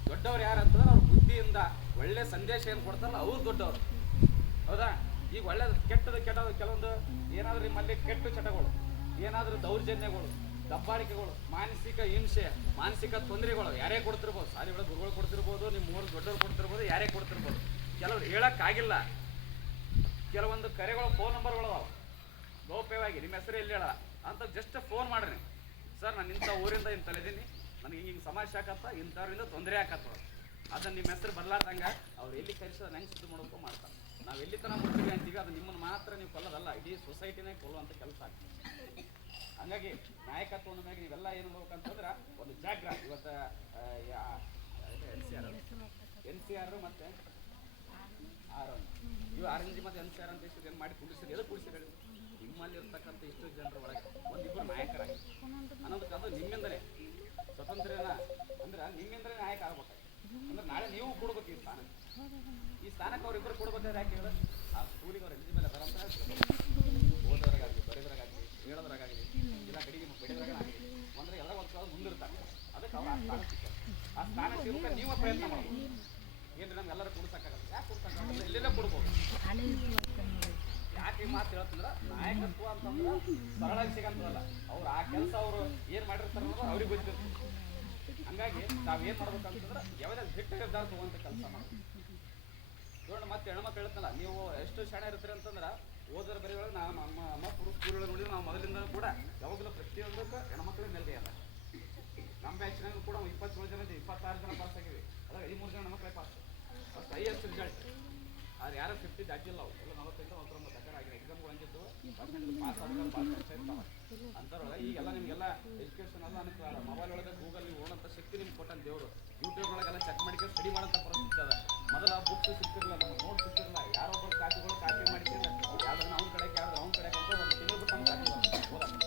ದೊಡ್ಡವ್ರು ಯಾರು ಅಂತಂದ್ರೆ ಅವ್ರ ಬುದ್ಧಿಯಿಂದ ಒಳ್ಳೆ ಸಂದೇಶ ಏನು ಕೊಡ್ತಾರಲ್ಲ ಅವ್ರು ದೊಡ್ಡವರು. ಹೌದಾ? ಈಗ ಒಳ್ಳೆದು ಕೆಟ್ಟದು ಕೆಲವೊಂದು ಏನಾದರೂ ನಿಮ್ಮಲ್ಲಿ ಕೆಟ್ಟ ಚಟಗಳು, ಏನಾದರೂ ದೌರ್ಜನ್ಯಗಳು, ದಬ್ಬಾಳಿಕೆಗಳು, ಮಾನಸಿಕ ಹಿಂಸೆ, ಮಾನಸಿಕ ತೊಂದರೆಗಳು ಯಾರೇ ಕೊಡ್ತಿರ್ಬೋದು. ಶಾಲೆಗಳ ಗುರುಗಳು ಕೊಡ್ತಿರ್ಬೋದು, ನಿಮ್ಮ ಊರು ದೊಡ್ಡವ್ರು ಕೊಡ್ತಿರ್ಬೋದು, ಯಾರೇ ಕೊಡ್ತಿರ್ಬೋದು. ಕೆಲವ್ರು ಹೇಳೋಕ್ಕಾಗಿಲ್ಲ. ಕೆಲವೊಂದು ಕರೆಗಳು, ಫೋನ್ ನಂಬರ್ಗಳು ಅದಾವೆ ಗೌಪ್ಯವಾಗಿ, ನಿಮ್ಮ ಹೆಸರು ಎಲ್ಲಿ ಹೇಳ ಅಂತ ಜಸ್ಟ್ ಫೋನ್ ಮಾಡ್ರಿ. ಸರ್ ನಾನು ಇಂಥ ಊರಿಂದ ಇಂಥಲ್ಲಿದ್ದೀನಿ, ನನಗೆ ಹಿಂಗೆ ಸಮಸ್ಯೆ ಆಕತ್ತ, ಇಂಥವ್ರಿಂದ ತೊಂದರೆ ಆಕತ್ತ. ಅದನ್ನು ನಿಮ್ಮ ಹೆಸರು ಬರ್ಲಾರ್ದಂಗೆ ಅವ್ರು ಎಲ್ಲಿ ಕರೆಸೋದು ಹೆಂಗೆ ಶುದ್ಧ ಮಾಡೋಕ್ಕೂ ಮಾಡ್ತಾರೆ. ನಾವು ಎಲ್ಲಿ ತನಕ ಮುಟ್ತೀವಿ ಅಂತೀವಿ, ಅದು ನಿಮ್ಮನ್ನು ಮಾತ್ರ ನೀವು ಕೊಲ್ಲೋದಲ್ಲ, ಇಡೀ ಸೊಸೈಟಿನೇ ಕೊಲ್ಲುವಂಥ ಕೆಲಸ ಆಗ್ತದೆ. ಹಂಗಾಗಿ ನಾಯಕತ್ವ ಅಂದ ಮ್ಯಾಗ ನೀವೆಲ್ಲ ಏನು ಮಾಡ್ಬೇಕಂತಂದ್ರೆ ಒಂದು ಜಾಗ್ರ ಇವತ್ತು ಎನ್ ಸಿ ಆರ್ ಮತ್ತು ಇವು ಆರೆಂಜ್ ಮತ್ತು ಎನ್ ಸಿ ಆರ್ ಅಂತ ಇಷ್ಟು ಏನು ಮಾಡಿ ಕುಡಿಸಿರಿ ಎದು ಕುಡಿಸಿರಿ ನಿಮ್ಮಲ್ಲಿ ಇರ್ತಕ್ಕಂಥ ಇಷ್ಟು ಜನರ ಒಳಗೆ ಒಂದಿಬ್ಬರು ನಾಯಕರಾಗಿ ಅನ್ನೋದಕ್ಕೆ ಅದು ನಿಮ್ಮಿಂದಲೇ ಸ್ವತಂತ್ರನ ಅಂದ್ರೆ ನಿಮ್ಮಿಂದಲೇ ನಾಯಕ ಆಗ್ಬೇಕು. ಅಂದ್ರೆ ನಾಳೆ ನೀವು ಕೊಡ್ಬೇಕು ಈ ಸ್ಥಾನಕ್ಕೆ ಅವ್ರಿಬ್ಬರು ಕೊಡ್ಬೇಕಾದ್ರೆ ಯಾಕೆ ಹೇಳ ಆ ಸ್ಕೂಲಿಗೆ ಅವ್ರು ಎಲಿಜಿಬಲ್ ಅದಾರ ಅಂತ ಓದೋರಾಗಲಿ ಬರೆಯೋದ್ರಾಗಲಿ ಹೇಳೋದ್ರಾಗಲಿ ಇಲ್ಲ ಕಡೆಗೆ ಬೆಳೆಯೋದ್ರಾಗಲಿ ಅಂದ್ರೆ ಎಲ್ಲ ಒಂದು ಮುಂದಿರ್ತಾರೆ. ಅದಕ್ಕೆ ಅವ್ರು ಆ ಸ್ಥಾನ ಸಿಗ್ತಾರೆ. ಆ ಸ್ಥಾನ ಸಿಗೋಕೆ ನೀವು ಪ್ರಯತ್ನ ಮಾಡ್ಬೋದು. ಏನು ನಮ್ಗೆಲ್ಲರೂ ಕೊಡ್ಸಕ್ಕಾಗಲ್ಲ. ಯಾಕೆ ಕೊಡ್ಸಕ್ಕಾಗಲ್ಲ? ಇಲ್ಲೆಲ್ಲ ಕೊಡ್ಬೋದು. ಯಾಕೆ ಈ ಮಾತು ಹೇಳ್ತಂದ್ರೆ ನಾಯಕತ್ವ ಅಂತಂದ್ರೆ ಸರಳಾಗಿ ಸಿಗಂತದಲ್ಲ. ಅವ್ರು ಆ ಕೆಲಸ ಅವರು ಏನು ಮಾಡಿರ್ತಾರೆ ಅನ್ನೋದು ಅವ್ರಿಗೆ ಗೊತ್ತಿರ್ತದೆ. ಹಂಗಾಗಿ ನಾವೇನು ಮಾಡ್ಬೇಕಂತಂದ್ರೆ ಯಾವ್ದಾದ್ರು ದಿಟ್ಟ ನಿರ್ಧಾರ ತಗೊಂತ ಕೆಲಸ ಮಾಡೋದು. ನೋಡೋಣ ಮತ್ತೆ ಹೆಣ್ಮಕ್ಳು ಹೇಳ್ತಲ್ಲ ನೀವು ಎಷ್ಟು ಶಾಣೆ ಇರ್ತೀರಿ ಅಂತಂದ್ರೆ ಓದೋರ ಬರೀ ನಾವು ನಮ್ಮ ಪುರುಷ ಸ್ಕೂಲ್ಗಳು ನೋಡಿದ್ರೆ ನಾವು ಮೊದಲಿಂದ ಕೂಡ ಯಾವಾಗಲೂ ಪ್ರತಿಯೊಂದಕ್ಕೆ ಹೆಣ್ಮಕ್ಳಿಗೆ ಮೇಲೆ ಅದ. ನಮ್ಮ ಬ್ಯಾಚ್ನಾಗ ಕೂಡ 27 ಜನ 26 ಜನ ಪಾಸ್ ಆಗಿವಿ. ಅದಾಗ 13 ಜನ ಹೆಣ್ಮಕ್ಳೇ ಪಾಸ್. ಅಷ್ಟು ಹೈಯೆಸ್ಟ್ ರಿಸಲ್ಟ್. ಆದ್ರೆ ಯಾರು 50 ದಾಟಿಲ್ಲ. ಅವು ಎಲ್ಲ 45 19 ಅక్కడ ಆಗಿರೋ ಎಕ್ಸಾಮ್ಗಳು ಹಂಗಿದ್ದು ಪಾಸ್ ಆದಾಗ ಪಾಸ್ ಆಗ್ತಾ ಇರ್ತಾವೆ ಅಂತಾರಲ್ಲ. ಈಗೆಲ್ಲ ನಿಮಗೆಲ್ಲ ಎಜುಕೇಷನ್ ಎಲ್ಲ ಅನುಕೂಲ. ಮೊಬೈಲ್ ಒಳಗೆ ಗೂಗಲ್ ಓಡೋಂಥ ಶಕ್ತಿ ನಿಮ್ಗೆ ಕೊಟ್ಟಂತ ದೇವರು. ಯೂಟ್ಯೂಬ್ ಒಳಗೆಲ್ಲ ಚೆಕ್ ಮಾಡಿಕೊಂಡು ಸ್ಟಡಿ ಮಾಡೋಂಥ ಪರಿಸ್ಥಿತಿ ಅದ. ಮೊದಲ ಬುಕ್ಸ್ ಸಿಕ್ತಿರಲಿಲ್ಲ, ನಮ್ಗೆ ನೋಟ್ ಸಿಕ್ತಿರಲಿಲ್ಲ. ಯಾರೊಬ್ಬರು ಕಾಪಿಗಳು ಕಾಪಿ ಮಾಡಿಕೊಂಡು ಯಾವ್ದನ್ನ ಅವ್ನ ಕಡೆ ಯಾವ್ದು ಅವ್ನ ಕಡೆ ಅಂತ ಒಂದು ತಿಂಗಳು ಬಿಟ್ಟು ನಮ್ಗೆ ಕಾಪಿ ಓದೋದು.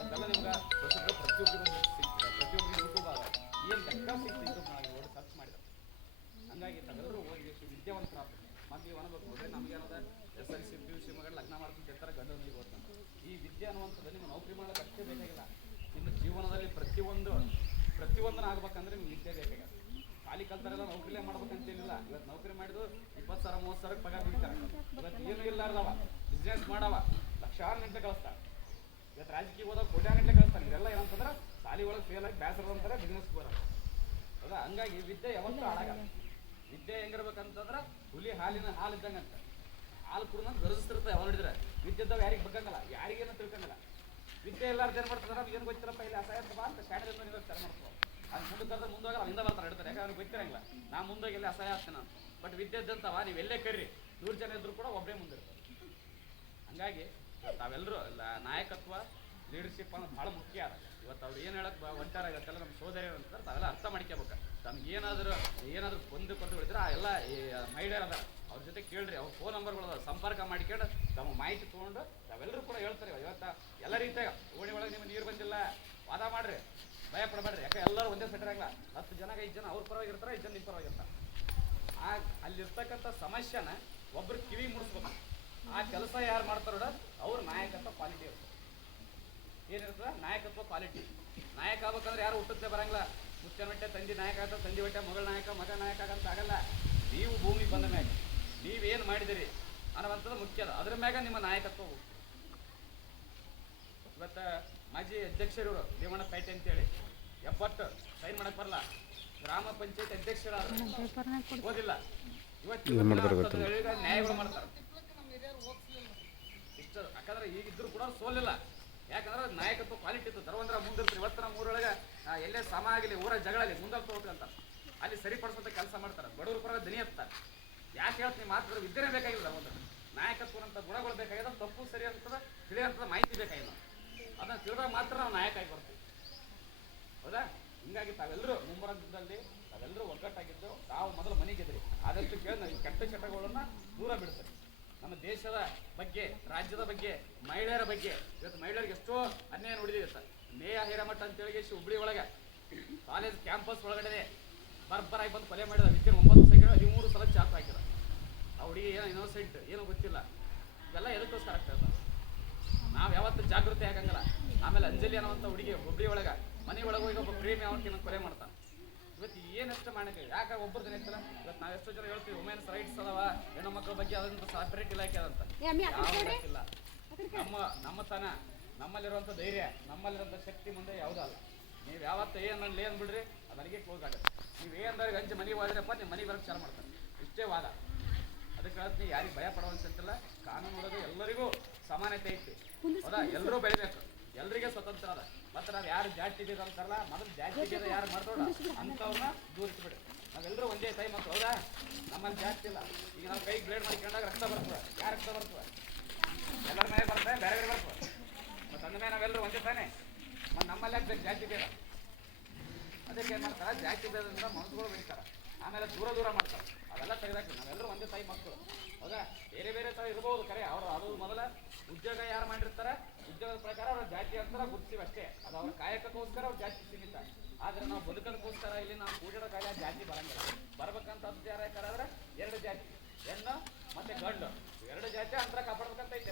ಅದೆಲ್ಲ ನಿಮ್ಗೆ ಪ್ರತಿಯೊಬ್ಬರಿಗೂ ಸಿಗ್ತದೆ. ಪ್ರತಿಯೊಬ್ಬರಿಗೂ ಯೂಟ್ಯೂಬ್ ಅದ. ಏನು ಲೆಕ್ಕ ಸಿಗ್ತದೆ ಯೂಟ್ಯೂಬ್ ಮಾಡಿ ಓಡಿ ಸರ್ಚ್ ಮಾಡಿದ. ಹಂಗಾಗಿ ತಾವೆಲ್ಲರೂ ಹೋಗಿ ವಿದ್ಯಾವಂತರಾಗ್ತದೆ. ಮದುವೆ ಅನ್ಬೇಕು ನೋಡ್ರಿ ನಮಗೇನದ SLC PUC ಮಗಳು ಲಗ್ನ ಮಾಡ್ಕೊಂಡು ಇರ್ತಾರೆ ಗಂಡು ನೀವು ಓದ್ತಾನೆ. ಈ ವಿದ್ಯೆ ಅನ್ನುವಂಥದ್ದು ನಿಮ್ಮ ನೌಕರಿ ಮಾಡೋಕೆ ಅಷ್ಟೇ ಬೇಕಾಗಿಲ್ಲ. ನಿಮ್ಮ ಜೀವನದಲ್ಲಿ ಪ್ರತಿಯೊಂದನ್ನ ಆಗ್ಬೇಕಂದ್ರೆ ನಿಮ್ಗೆ ವಿದ್ಯೆ ಬೇಕಾಗಿಲ್ಲ. ಖಾಲಿ ಕಲ್ತಾರೆಲ್ಲ ನೌಕರಿಲೇ ಮಾಡ್ಬೇಕಂತೇನಿಲ್ಲ. ಇವತ್ತು ನೌಕರಿ ಮಾಡಿದ್ರು 20,000 30,000 ಪಗಾರ ಬಿಡ್ತಾರೆ. ಇವತ್ತು ಏನು ಇಲ್ಲಾರ್ದವ ಬಿಸ್ನೆಸ್ ಮಾಡವ ಲಕ್ಷಾರು ಗಂಟೆ ಕಳಿಸ್ತಾರೆ. ಇವತ್ತು ರಾಜಕೀಯ ಹೋದಾಗ ಕೋಟ್ಯಾಗಂಟೆ ಕಳಿಸ್ತಾರೆ. ಇದೆಲ್ಲ ಏನಂತಂದ್ರೆ ಸಾಲಿ ಒಳಗೆ ಫೇಲ್ ಆಗಿ ಬೇಸರ ಅಂತಾರೆ ಬಿಸ್ನೆಸ್ ಬರೋದು. ಹೌದಾ? ಹಂಗಾಗಿ ವಿದ್ಯೆ ಯಾವತ್ತೂ ಹಾಳಾಗಲ್ಲ. ವಿದ್ಯೆ ಹೆಂಗಿರ್ಬೇಕಂತಂದ್ರೆ ಹುಲಿ ಹಾಲಿನ ಹಾಲು ಇದ್ದಂಗಂತ. ಹಾಲು ಕುಡಿದ ಗರ್ಜಿಸ್ತಿರ್ತಾರೆ ಯಾವ ನೋಡಿದ್ರೆ. ವಿದ್ಯೆ ಇದ್ದಾವ ಯಾರಿಗೆ ಬಗ್ಗಂಗಲ್ಲ, ಯಾರಿಗೇನು ತಿಳ್ಕೊಂಗಲ್ಲ. ವಿದ್ಯೆ ಎಲ್ಲಾರು ಏನು ಮಾಡ್ತಾರೆ ನಮ್ಗೆ ಏನು ಗೊತ್ತಿರಪ್ಪ ಇಲ್ಲಿ ಅಸಹಾಯ ಅಂತ ಬಾ ಅಂತ ಶಾಲೆಯಿಂದ ನೀವು ತರ ಮಾಡ್ತಾರೆ. ಅದು ಮುಂದೆ ಕರೆದ್ರೆ ಮುಂದೋಗ ಅಲ್ಲಿಂದ ಬರ್ತಾರೆ ಹೇಳ್ತಾರೆ. ಯಾಕಂದ್ರೆ ಅವ್ರಿಗೆ ಗೊತ್ತಿರಂಗಿಲ್ಲ ನಾ ಮುಂದೋಗಿ ಎಲ್ಲಿ ಅಸಹಾಯ ಆಗ್ತೇನೆ ನಾನು. ಬಟ್ ವಿದ್ಯೆ ಇದ್ದಂತವ ನೀವು ಎಲ್ಲೇ ಕರ್ರಿ 100 ಜನ ಇದ್ರು ಕೂಡ ಒಬ್ಬರೇ ಮುಂದಿರ್ತಾರೆ. ಹಂಗಾಗಿ ತಾವೆಲ್ಲರೂ ನಾಯಕತ್ವ ಲೀಡರ್ಶಿಪ್ ಅನ್ನೋದು ಭಾಳ ಮುಖ್ಯ ಅದ. ಇವತ್ತು ಅವ್ರು ಏನು ಹೇಳಕ್ ಹೊಂಟಾರ ಇವತ್ತೆಲ್ಲ ನಮ್ಮ ಸೋದರಿ ಅಂತಂದ್ರೆ ತಾವೆಲ್ಲ ಅರ್ಥ ಮಾಡ್ಕೋಬೇಕು. ತಮ್ಗೆ ಏನಾದರೂ ಬಂದು ಹೇಳಿದ್ರೆ ಆ ಎಲ್ಲ ಮಹಿಳೆಯರು ಅದ ಅವ್ರ ಜೊತೆ ಕೇಳ್ರಿ. ಅವ್ರ ಫೋನ್ ನಂಬರ್ಗಳು ಅದ, ಸಂಪರ್ಕ ಮಾಡ್ಕೊಂಡು ತಮ್ಮ ಮಾಹಿತಿ ತೊಗೊಂಡು ತಾವೆಲ್ಲರೂ ಕೂಡ ಹೇಳ್ತಾರೆ. ಇವತ್ತು ಎಲ್ಲ ರೀತಿಯಾಗ ಓಣಿ ಒಳಗೆ ನಿಮ್ಗೆ ನೀರು ಬಂದಿಲ್ಲ ವಾದ ಮಾಡ್ರಿ, ಭಯ ಪಡಬೇಡ್ರಿ. ಯಾಕೆ ಎಲ್ಲರೂ ಒಂದೇ ಸೆಟರ್ ಆಗಲ್ಲ. 10 ಜನ 5 ಜನ ಅವ್ರ ಪರವಾಗಿರ್ತಾರೆ, 5 ಜನ ನಿಮ್ಮ ಪರವಾಗಿರ್ತಾರೆ. ಅಲ್ಲಿರ್ತಕ್ಕಂಥ ಸಮಸ್ಯೆನ ಒಬ್ರು ಕಿವಿ ಮುಡಿಸ್ಬೇಕು. ಆ ಕೆಲಸ ಯಾರು ಮಾಡ್ತಾರೋಡ ಅವ್ರ ನಾಯಕತ್ವ ಕ್ವಾಲಿಟಿ ಇರ್ತದೆ. ಏನಿರ್ತದೆ ನಾಯಕತ್ವ ಕ್ವಾಲಿಟಿ. ನಾಯಕ ಆಗ್ಬೇಕಂದ್ರೆ ಯಾರು ಹುಟ್ಟುತ್ತೆ ಬರಂಗಿಲ್ಲ. ಮುಚ್ಚನ ಹೊಟ್ಟೆ ತಂದಿ ನಾಯಕ ಆಗ್ತದೆ, ತಂದಿ ಹೊಟ್ಟೆ ಮಗಳ ನಾಯಕ, ಮಗ ನಾಯಕ ಆಗಂತ ಆಗಲ್ಲ. ನೀವು ಭೂಮಿಗೆ ಬಂದ ಮ್ಯಾಗ ನೀವೇನು ಮಾಡಿದಿರಿ ಅನ್ನುವಂಥದ್ದು ಮುಖ್ಯ ಅದ. ಅದ್ರ ಮ್ಯಾಗ ನಿಮ್ಮ ನಾಯಕತ್ವ. ಇವತ್ತು ಮಾಜಿ ಅಧ್ಯಕ್ಷರಿವರು ಭೀಮಣ್ಣ ಪೇಟೆ ಅಂತೇಳಿ 70 ಸೈನ್ ಮಾಡಕ್ ಬರಲ್ಲ. ಗ್ರಾಮ ಪಂಚಾಯತ್ ಅಧ್ಯಕ್ಷರಾದ ಓದಿಲ್ಲ. ಇವತ್ತು ನ್ಯಾಯಗಳು ಮಾಡ್ತಾರೆ ಇಷ್ಟ. ಯಾಕಂದ್ರೆ ಈಗಿದ್ರು ಕೂಡ ಸೋಲಿಲ್ಲ. ಯಾಕಂದ್ರೆ ನಾಯಕತ್ವ ಕ್ವಾಲಿಟಿ ಇತ್ತು. ಧರ್ವಂದ್ರ ಮುಂದಿರ್ತಾರೆ. ಇವತ್ತಿನ ಊರೊಳಗೆ ಎಲ್ಲೇ ಸಮ ಆಗಲಿ ಊರ ಜಗಳಲ್ಲಿ ಮುಂದೆ ತಗೋಬೇಕಂತ ಅಲ್ಲಿ ಸರಿಪಡಿಸುವಂಥ ಕೆಲಸ ಮಾಡ್ತಾರೆ. ಬಡವರು ಪರ ದನಿ ಹತ್ತಾರೆ. ಯಾಕೆ ಹೇಳ್ತೀನಿ ಮಾತ್ರ ವಿದ್ಯೆನೇ ಬೇಕಾಗಿಲ್ಲ. ಒಂದು ನಾಯಕತ್ವ ಅಂತ ಗುಣಗಳು ಬೇಕಾಗಿದೆ. ತಪ್ಪು ಸರಿ ಅಂತದ ತಿಳಿಯೋಂಥದ್ದು ಮಾಹಿತಿ ಬೇಕಾಗಿಲ್ಲ. ಅದನ್ನು ತಿಳಿದಾಗ ಮಾತ್ರ ನಾವು ನಾಯಕ ಆಗಿ ಬರ್ತೀವಿ. ಹೌದಾ? ಹಿಂಗಾಗಿ ತಾವೆಲ್ಲರೂ ಮುಂಬರದಲ್ಲಿ ತಾವೆಲ್ಲರೂ ಒಗ್ಗಟ್ಟಾಗಿದ್ದು ತಾವು ಮೊದಲು ಮನೆಗೆದ್ರಿ. ಆದಷ್ಟು ಕೇಳಿ ನಾವು ಕೆಟ್ಟ ಚಟಗಳನ್ನು ದೂರ ಬಿಡ್ತಾರೆ. ನಮ್ಮ ದೇಶದ ಬಗ್ಗೆ, ರಾಜ್ಯದ ಬಗ್ಗೆ, ಮಹಿಳೆಯರ ಬಗ್ಗೆ ಇವತ್ತು ಮಹಿಳೆಯರಿಗೆ ಎಷ್ಟೋ ಅನ್ಯಾಯ ನೋಡಿದಿರುತ್ತೆ. ನೇಹ ಹಿರೇಮಠ ಅಂತೇಳಿ ಹುಬ್ಳಿ ಒಳಗೆ ಕಾಲೇಜ್ ಕ್ಯಾಂಪಸ್ ಒಳಗಡೆ ಬರ್ಬರಾಗಿ ಬಂದು ಕೊಲೆ ಮಾಡಿದ. ವಿದ್ಯೆ 9 ಸೆಕೆಂಡ್ 13 ಸಲ ಚಾಪ್ ಹಾಕಿದ. ಆ ಹುಡುಗಿ ಏನೋ ಇನ್ನೋಸೆಂಟ್, ಏನೋ ಗೊತ್ತಿಲ್ಲ. ಇವೆಲ್ಲ ಎದಕ್ಕೋಸ್ಕರ ಆಗ್ತಾ ಇರ್ತಾರೆ. ನಾವು ಯಾವತ್ತೂ ಜಾಗೃತಿ ಆಗಂಗಿಲ್ಲ. ಆಮೇಲೆ ಅಂಜಲಿ ಅನ್ನೋಂಥ ಹುಡುಗಿ ಹುಬ್ಳಿ ಒಳಗೆ ಮನೆ ಒಳಗೆ ಹೋಗಿ ಒಬ್ಬ ಪ್ರೇಮಿ ಅವನಿಗೆ ಕೊಲೆ ಮಾಡ್ತಾನೆ. ಇವತ್ತು ಏನಷ್ಟು ಮಾಡಕ್ಕೆ ಯಾಕೆ ಒಬ್ಬರು ಜನ ಇರ್ತಲ್ಲ. ಇವತ್ತು ನಾವು ಎಷ್ಟೋ ಜನ ಹೇಳ್ತೀವಿ ವುಮೆನ್ಸ್ ರೈಟ್ಸ್ ಅದಾವ, ಹೆಣ್ಣು ಮಕ್ಕಳ ಬಗ್ಗೆ ಅದಂತ ಸಪರೇಟ್ ಇಲಾಖೆ ಅದಂತ. ಇಲ್ಲ. ನಮ್ಮ ತನ, ನಮ್ಮಲ್ಲಿರುವಂಥ ಧೈರ್ಯ, ನಮ್ಮಲ್ಲಿರುವಂಥ ಶಕ್ತಿ ಮುಂದೆ ಯಾವುದೂ ಅಲ್ಲ. ನೀವು ಯಾವತ್ತು ಏನಲ್ಲಿ ಏನು ಬಿಡ್ರಿ ಅದು ಅಲ್ಲಿಗೆ ಕ್ಲೋಸ್ ಆಗುತ್ತೆ. ನೀವು ಏನಂದ್ರೆ ಗಂಜಿ ಮನೆಗೆ ಹೋದ್ರಪ್ಪ ನಿಮ್ಮ ಮನೆಗೆ ಬರೋಕ್ಕೆ ಚಾಲು ಮಾಡ್ತಾರೆ. ಇಷ್ಟೇ ವಾದ. ಅದಕ್ಕೆ ಹೇಳ್ತೀನಿ ಯಾರಿಗೆ ಭಯ ಪಡುವಂತಿಲ್ಲ. ಕಾನೂನು ಒಳಗೆ ಎಲ್ಲರಿಗೂ ಸಮಾನತೆ ಐತಿ. ಹೌದಾ? ಎಲ್ಲರೂ ಬೆಳಿಬೇಕು, ಎಲ್ಲರಿಗೆ ಸ್ವತಂತ್ರ ಅದ. ಮತ್ತು ನಾವು ಯಾರು ಜಾತಿ ಭೇದ ಅಂತಾರಲ್ಲ, ಮೊದಲು ಜಾತಿ ಭೇದ ಯಾರು ಮಾಡ್ತೋಡ ಅಂಥವ್ರನ್ನ ದೂರಿಸ್ಬಿಡಿ. ನಾವೆಲ್ಲರೂ ಒಂದೇ ತಾಯಿ ಮಕ್ಕಳು. ಹೌದಾ? ನಮ್ಮಲ್ಲಿ ಜಾಸ್ತಿ ಇಲ್ಲ. ಈಗ ನಾವು ಕೈ ಬ್ಲೇಡ್ ಮಾಡ್ಕೊಂಡಾಗ ರಕ್ತ ಬರ್ತದೆ. ಯಾರು ರಕ್ತ ಬರ್ತದೆ? ಎಲ್ಲರ ಮೇಲೆ ಬರ್ತದೆ, ಬೇರೆ ಬೇರೆ ಬರ್ತದೆ. ಮತ್ತು ಅಂದ ಮೇಲೆ ನಾವೆಲ್ಲರೂ ಒಂದೇ ಜಾತಿ ತಾನೆ ಮತ್ತು ನಮ್ಮಲ್ಲಿ ಆಗ್ಬೇಕು ಜಾತಿ ಭೇದ. ಅದಕ್ಕೆ ಏನು ಮಾಡ್ತಾರೆ, ಜಾತಿ ಭೇದದಿಂದ ಮನಸ್ಸುಗಳು ಬೆಳೀತಾರೆ, ಆಮೇಲೆ ದೂರ ದೂರ ಮಾಡ್ತಾರೆ. ಅವೆಲ್ಲ ತೆಗೆದಾಕ್ರಿ. ನಾವೆಲ್ಲರೂ ಒಂದೇ ತಾಯಿ ಮಕ್ಕಳು. ಹೌದಾ? ಬೇರೆ ಬೇರೆ ಥರ ಇರ್ಬೋದು ಕರೆ. ಅವರು ಅದು ಮೊದಲ ಉದ್ಯೋಗ ಯಾರು ಮಾಡಿರ್ತಾರೆ, ಉದ್ಯೋಗದ ಪ್ರಕಾರ ಅವ್ರ ಜಾತಿ ಅಂತರ ಗುರುತಿಸಿವಿ ಅಷ್ಟೇ. ಅದು ಅವ್ರ ಕಾಯಕಕ್ಕೋಸ್ಕರ ಅವ್ರ ಜಾತಿ ಸೀಮಿತ. ಆದರೆ ನಾವು ಬದುಕೋದಕ್ಕೋಸ್ಕರ ಇಲ್ಲಿ ನಾವು ಕೂಡಿರೋ ಕಾಲ ಜಾತಿ ಬರಂಗಿಲ್ಲ. ಬರ್ಬೇಕಂತ ಯಾರು ಯಾರಾದ್ರೆ 2 ಜಾತಿ, ಹೆಣ್ಣು ಮತ್ತು ಗಂಡು, 2 ಜಾತಿ ಅಂತರ ಕಾಪಾಡ್ಬೇಕಂತ ಐತೆ.